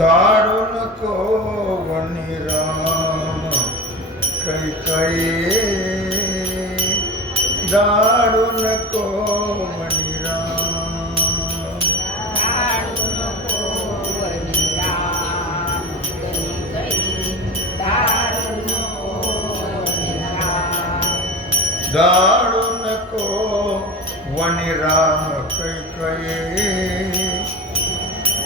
દારૂણ કોવની રામ કઈ કઈ દારૂણ કોવની રામ દારૂણ કો વનિરામ કઈ કઈ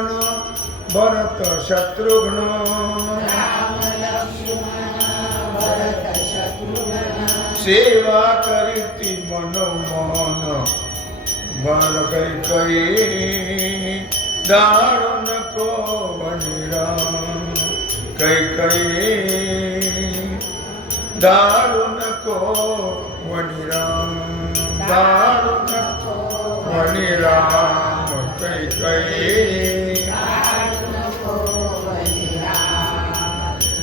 લક્ષ્મણ ભરત શત્રુઘ્ન સેવા કરીતી મનો મન મન કઈ કઈ દારુણ કો રામ કઈ કઈ દારુણ કો રામ દારુણ કો રામ કઈ કઈ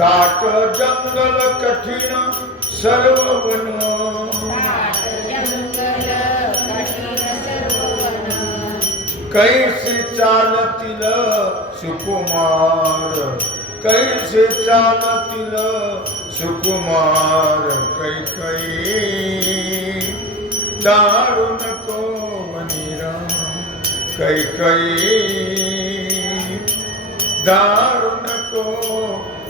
दाट जंगल कठीण सर्व वन कैसे चालतील सुकुमार कैसे चालतील सुकुमार कै कै दारुण को वनिरा कै कै दारुण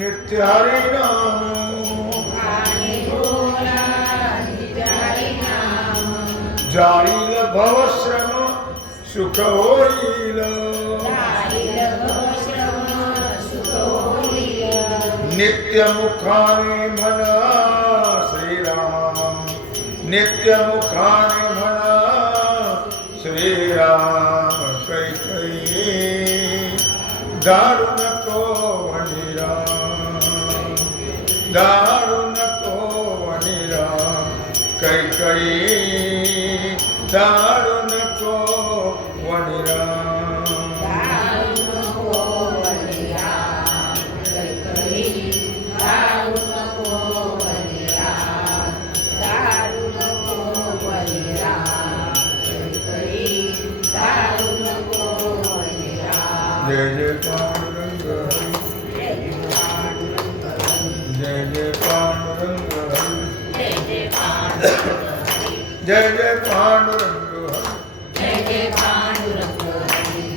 नित्य हरि नाम जाइल भव श्रम सुख होइल नित्य मुखाने मना श्री राम नित्य मुखाने मना श्री राम कई कई दारुण દારૂ નકો વનિરા કઈ કઈ દારૂ નકો જય જય પાર્વતી जय जय पांडुरंग जय जय पांडुरंग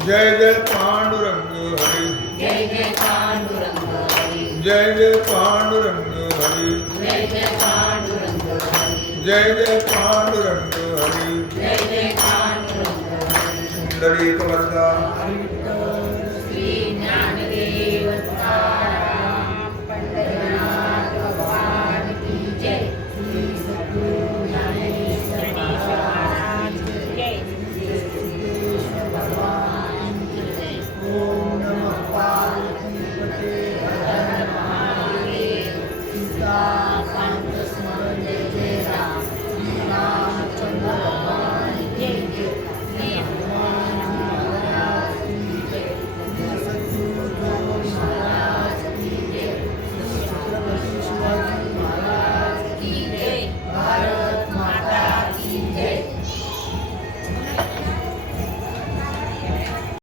जय जय पांडुरंग हरि जय जय पांडुरंग हरि जय जय पांडुरंग हरि जय जय पांडुरंग जय जय पांडुरंग हरि जय जय पांडुरंग हरि सुंदरी कवरदा